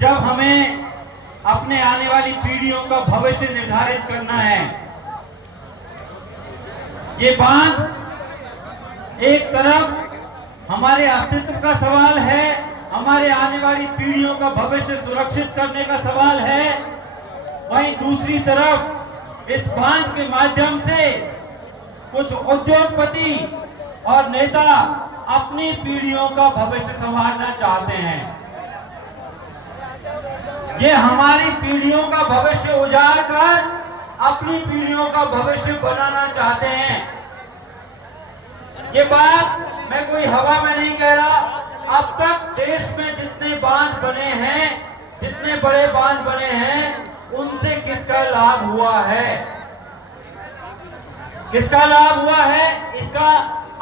जब हमें अपने आने वाली पीढ़ियों का भविष्य निर्धारित करना है, ये बांध एक तरफ हमारे अस्तित्व का सवाल है, हमारे आने वाली पीढ़ियों का भविष्य सुरक्षित करने का सवाल है, वहीं दूसरी तरफ इस बांध के माध्यम से कुछ उद्योगपति और नेता अपनी पीढ़ियों का भविष्य संवारना चाहते हैं। ये हमारी पीढ़ियों का भविष्य उजाड़ कर अपनी पीढ़ियों का भविष्य बनाना चाहते हैं। ये बात मैं कोई हवा में नहीं कह रहा। अब तक देश में जितने बांध बने हैं, जितने बड़े बांध बने हैं, उनसे किसका लाभ हुआ है, किसका लाभ हुआ है, इसका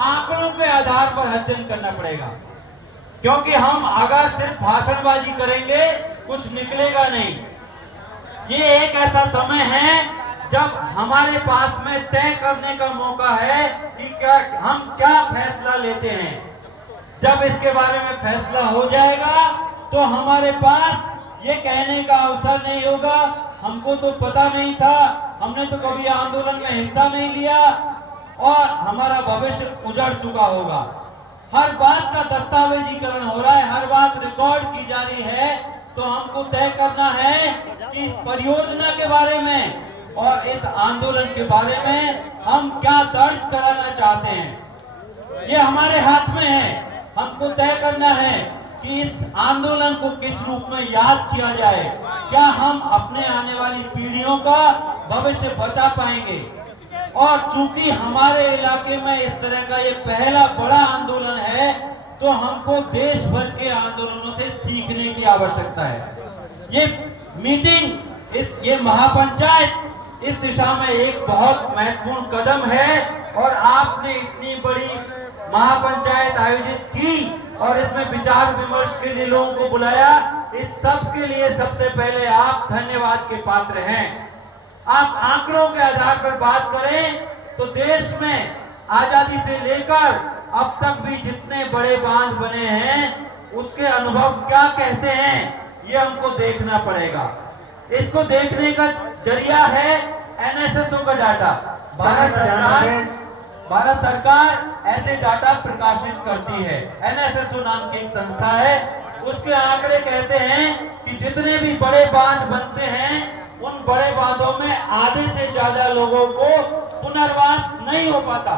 आंकड़ों के आधार पर अध्ययन करना पड़ेगा। क्योंकि हम अगर सिर्फ भाषणबाजी करेंगे कुछ निकलेगा नहीं। ये एक ऐसा समय है जब हमारे पास में तय करने का मौका है कि हम क्या फैसला लेते हैं। जब इसके बारे में फैसला हो जाएगा तो हमारे पास ये कहने का अवसर नहीं होगा हमको तो पता नहीं था, हमने तो कभी आंदोलन में हिस्सा नहीं लिया, और हमारा भविष्य उजड़ चुका होगा। हर बात का दस्तावेजीकरण हो रहा है, हर बात रिकॉर्ड की जा रही है। तो हमको तय करना है कि इस परियोजना के बारे में और इस आंदोलन के बारे में हम क्या दर्ज कराना चाहते हैं, ये हमारे हाथ में है। हमको तय करना है कि इस आंदोलन को किस रूप में याद किया जाए। क्या हम अपने आने वाली पीढ़ियों का भविष्य बचा पाएंगे? और चूंकि हमारे इलाके में इस तरह का ये पहला बड़ा आंदोलन है, तो हमको देश भर के आंदोलनों से सीखने की आवश्यकता है। ये मीटिंग, ये महापंचायत इस दिशा में एक बहुत महत्वपूर्ण कदम है। और आपने इतनी बड़ी महापंचायत आयोजित की और इसमें विचार विमर्श के लिए लोगों को बुलाया, इस सब के लिए सबसे पहले आप धन्यवाद के पात्र हैं। आप आंकड़ों के आधार पर बात करें तो देश में आजादी से लेकर अब तक भी जितने बड़े बांध बने हैं उसके अनुभव क्या कहते हैं, ये हमको देखना पड़ेगा। इसको देखने का जरिया है एनएसएसओ का डाटा। भारत सरकार ऐसे डाटा प्रकाशित करती है। एनएसएसओ नाम की एक संस्था है, उसके आंकड़े कहते हैं कि जितने भी बड़े बांध बनते हैं उन बड़े बांधों में आधे से ज्यादा लोगों को पुनर्वास नहीं हो पाता।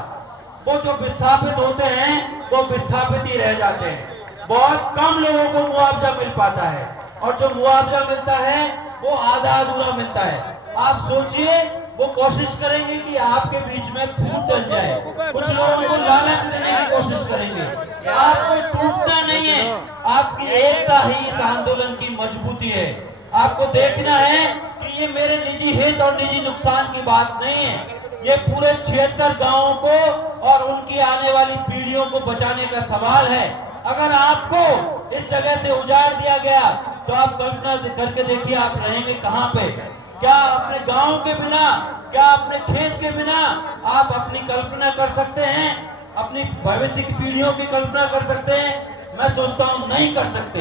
वो जो विस्थापित होते हैं वो विस्थापित ही रह जाते हैं। बहुत कम लोगों को मुआवजा मिल पाता है, और जो मुआवजा मिलता है वो आधा अधूरा मिलता है। आप सोचिए, वो कोशिश करेंगे कि आपके बीच में फूट डल जाए, कुछ लोगों को लालच देने की कोशिश करेंगे। आपको टूटना नहीं है, आपकी एकता ही इस आंदोलन की मजबूती है। आपको देखना है कि ये मेरे निजी हित और निजी नुकसान की बात नहीं है, ये पूरे 76 गांवों को और उनकी आने वाली पीढ़ियों को बचाने का सवाल है। अगर आपको इस जगह से उजाड़ दिया गया तो आप कल्पना करके देखिए आप रहेंगे कहां पे। क्या अपने गांव के बिना, क्या अपने खेत के बिना आप अपनी कल्पना कर सकते हैं? अपनी भविष्य की पीढ़ियों की कल्पना कर सकते हैं? मैं सोचता हूं नहीं कर सकते।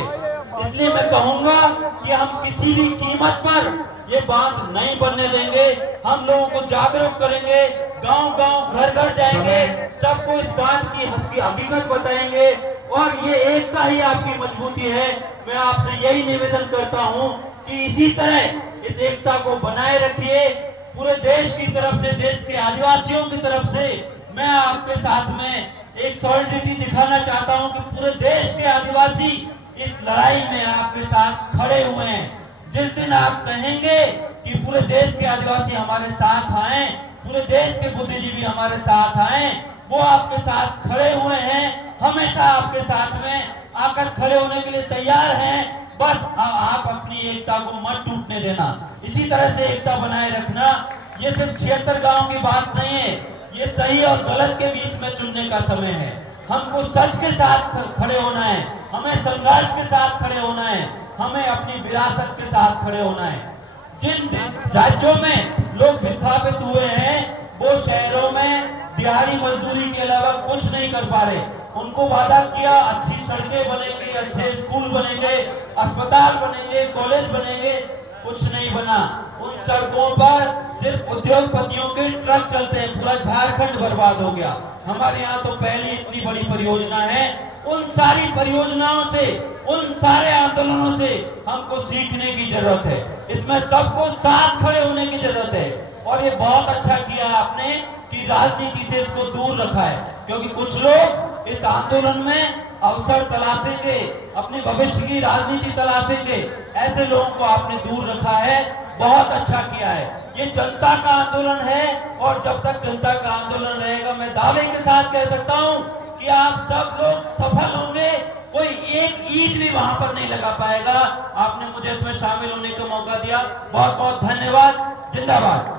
इसलिए मैं कहूंगा कि हम किसी भी कीमत पर ये बांध नहीं बनने देंगे। हम लोगों को जागरूक करेंगे, गांव-गांव, घर-घर जाएंगे, सबको इस बांध की हकीकत बताएंगे, और ये एकता ही आपकी मजबूती है। मैं आपसे यही निवेदन करता हूं कि इसी तरह इस एकता को बनाए रखिए। पूरे देश की तरफ से, देश के आदिवासियों की तरफ से मैं आपके साथ में एक सॉलिडिटी दिखाना चाहता हूं कि पूरे देश के आदिवासी इस लड़ाई में आपके साथ खड़े हुए हैं। जिस दिन आप कहेंगे कि पूरे देश के आदिवासी हमारे साथ आए, पूरे देश के बुद्धिजीवी हमारे साथ आए, वो आपके साथ खड़े हुए हैं, हमेशा आपके साथ में आकर खड़े होने के लिए तैयार हैं। बस आप अपनी एकता को मत टूटने देना, इसी तरह से एकता बनाए रखना। ये सिर्फ 76 गांव की बात नहीं है, ये सही और गलत के बीच में चुनने का समय है। हमको सच के साथ खड़े होना है, हमें संघर्ष के साथ खड़े होना है, हमें अपनी विरासत के साथ खड़े होना है। जिन राज्यों में लोग विस्थापित हुए हैं वो शहरों में दिहाड़ी मजदूरी के अलावा कुछ नहीं कर पा रहे। उनको वादा किया अच्छी सड़कें बनेंगी, अच्छे स्कूल बनेंगे, अस्पताल बनेंगे, कॉलेज बनेंगे, कुछ नहीं बना। उन सड़कों पर सिर्फ उद्योगपतियों के ट्रक चलते हैं, पूरा झारखंड बर्बाद हो गया। हमारे यहाँ तो पहले इतनी बड़ी परियोजना है। उन सारी परियोजनाओं से, उन सारे आंदोलनों से हमको सीखने की जरूरत है। इसमें सबको साथ खड़े होने की जरूरत है। और ये बहुत अच्छा किया आपने कि राजनीति से इसको दूर रखा है, क्योंकि कुछ लोग इस आंदोलन में अवसर तलाशेंगे, अपने भविष्य की राजनीति तलाशेंगे। ऐसे लोगों को आपने दूर रखा है, बहुत अच्छा किया है। ये जनता का आंदोलन है और जब तक जनता का आंदोलन रहेगा, मैं दावे के साथ कह सकता हूं कि आप सब लोग सफल होंगे। कोई एक ईंट भी वहां पर नहीं लगा पाएगा। आपने मुझे इसमें शामिल होने का मौका दिया, बहुत बहुत धन्यवाद। जिंदाबाद।